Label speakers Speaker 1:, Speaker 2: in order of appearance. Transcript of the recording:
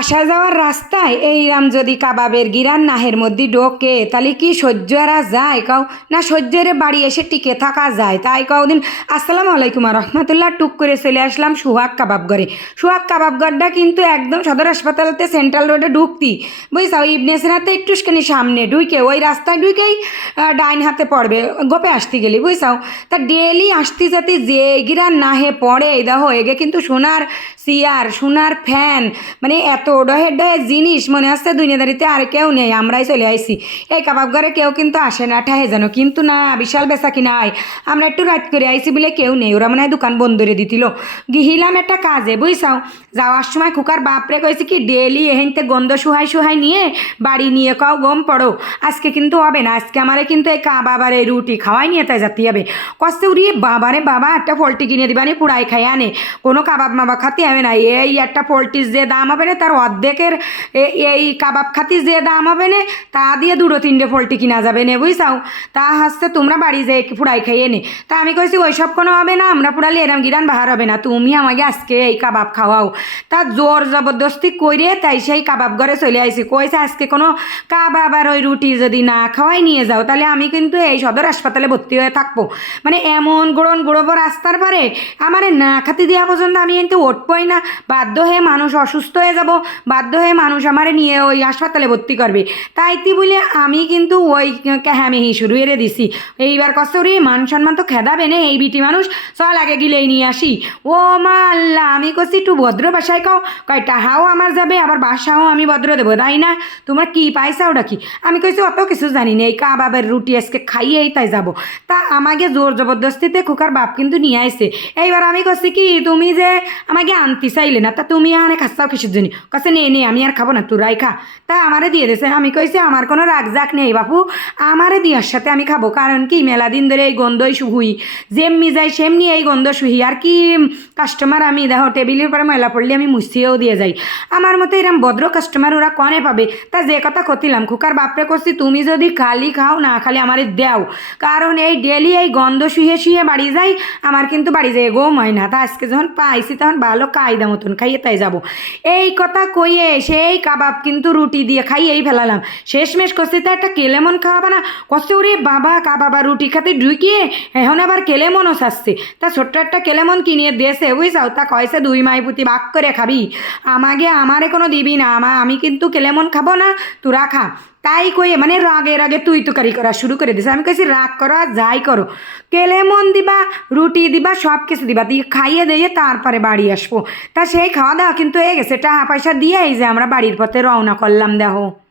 Speaker 1: আসা যাওয়ার রাস্তায় এইরাম যদি কাবাবের গিরান নাহের মধ্যে ঢোকে, তাহলে কি সহ্য এরা যায় কাউ না সহ্যের বাড়ি এসে টিকে থাকা যায়? তাই কদিন আসসালামু আলাইকুম রহমতুল্লাহ, টুক করে চলে আসলাম সুহাগ কাবাব ঘরে। সুহাগ কাবাব ঘরটা কিন্তু একদম সদর হাসপাতালতে সেন্ট্রাল রোডে ঢুকতি। বুঝছাও ইবনেসরাতে একটুখানি সামনে ঢুকে ওই রাস্তায় ঢুকেই ডাইন হাতে পড়বে, গোপে আসতে গেলি, বুঝছাও? তা ডেলি আসতে যাতে যে গিরান নাহে পড়ে, এই দেখো, এগে কিন্তু সোনার সিয়ার সোনার ফ্যান মানে এত ডহে ডহে জিনিস মনে হচ্ছে দুনিয়াদারিতে? আর কেউ নেই, আমরাই চলে আইছি। এই কাবাব ঘরে কেউ কিন্তু আসে না, ঠাহে যেন কিন্তু না, বিশাল বেচা কিনা আয় আমরা একটু রাত করে আইছি বলে কেউ নেই, ওরা মনে হয় দোকান বন্ধ করে দিতিল। গিহিলাম একটা কাজে, বুঝছাও? যাওয়ার সময় খুকার বাপরে কয়েছে কি ডেলি এহেনতে গন্ধ সুহাই সুহাই নিয়ে বাড়ি নিয়ে কাও গম পড়ো। আজকে কিন্তু হবে না, আজকে আমারে কিন্তু এই কাবাবার রুটি খাওয়াই নিয়ে তাই যাতে হবে। কষ্টে উড়িয়ে বাবারে বাবা, একটা পোলট্রি কিনে দিবানি, পুড়াই খাই আনে কোনো কাবাব মাবা খাতে হবে না, এই একটা পোলট্রির যে দাম হবে না তার অর্ধেকের এই কাবাব খাতি যে দাম হবে না, তা দিয়ে দুটো তিনটে পোলট্রি কিনা যাবে নে, বুঝছাও? তা হাসতে তোমরা বাড়ি যে পুড়াই খাইয়ে নে। তা আমি কইছি, ওইসব কোনো হবে না, আমরা পুরালে এরম গিরান বাহার হবে না, তুমি আমাকে আজকে এই কাবাব খাওয়াও। তা জোর জবরদস্তি করে তাই সেই কাবাব ঘরে চলে আইছি, কইছে, আজকে কোনো কাবাব আর ওই রুটি যদি না খাওয়াই নিয়ে যাও, তাহলে আমি কিন্তু এই সদর হাসপাতালে ভর্তি হয়ে থাকব। মানে এমন গুড়ন গুড়ব রাস্তার পারে, আমার না খাতে দেওয়া পর্যন্ত আমি কিন্তু উঠবই না, বাধ্য হয়ে মানুষ অসুস্থ হয়ে যাব। বাধ্য হয়ে মানুষ আমারে নিয়ে ওই হাসপাতালে ভর্তি করবে। তাইতি বলে আমি কিন্তু ওই ক্যাহামেহি শুরু এরে দিছি। এইবার কষ্ট রে মান সম্মান তো খেদাবে না, এই বিটি মানুষ, চল আগে গিলেই নিয়ে আসি। ও মা আল্লাহ, আমি কছি একটু ভদ্র বাসায় কাও। কয় টাহাও আমার যাবে, আবার বাসাও আমি ভদ্র দেবো, তাই না? তোমরা কি পাইছাও ডাকি আমি কইছি অত কিছু জানি না, এই কাবাবের রুটি আজকে খাইয়েই তাই যাব। তা আমাকে জোর জবরদস্তিতে খোকার বাপ কিন্তু নিয়ে আইছে। এইবার আমি কছি কি, তুমি যে আমাকে আনতে চাইলে না, তা তুমি আনে খাচ্ছাও কিসের জন্য? কাছে নে নে, আমি আর খাব না তোরাই খা তা আমারে দিয়ে দিয়েছে আমি কইছি, আমার কোনো রাগ জাক নেই বাপু, আমারে দিয়ার সাথে আমি খাব, কারণ কি, মেলা দিন ধরে এই গন্ধই শুহুই। যেমনি যাই, সেমনি এই গন্ধ শুহি। আর কি কাস্টমার আমি দেখো টেবিলের পরে ময়লা পড়লে আমি মুছিয়েও দিয়ে যাই। আমার মতো এরম ভদ্র কাস্টমার ওরা কনে পাবে। তা যে কথা কতিলাম খুকার বাপরে করছি তুমি যদি খালি খাও, না খালি আমারে দেও। কারণ এই ডেলি এই গন্ধ শুয়ে শুয়ে বাড়ি যাই, আমার কিন্তু বাড়ি যাই গোম হয় না। তা আজকে যখন পাইছি, তখন ভালো কায়দা মতন খাইয়ে তাই যাব। এই কথা কইয়ে সেই কাবাব কিন্তু রুটি দিয়ে খাইয়েই ফেলালাম। শেষমেশ করছি তো একটা কেলেমন খাওয়াবা না। কষ্ট ওরে বাবা, কাবাবা রুটি খাতে ঢুকিয়ে এখন আবার কেলেমনও সাজছে। তা ছোট্ট একটা কেলেমন কিনিয়ে দেশে বুঝছাও? তা কয়েছে দুই মাই পুঁতি বাক করে খাবি। আমাকে আমারে কোনো দিবি না, আমা আমি কিন্তু কেলেমন খাব না, তোরা খা। তাই কয়ে মানে রাগে রাগে তুই তো কারি করা শুরু করে দিছে। আমি কেছি রাগ করো যাই করো। কেলে মন দিবা, রুটি দিবা সব কিছু দিবা, দিয়ে খাইয়ে দিয়ে তারপরে বাড়ি আসব। তা সেই খাওয়া দাওয়া কিন্তু এ গেছে। টাকা পয়সা দিয়ে এই যে আমরা বাড়ির পথে রওনা করলাম, দেখো।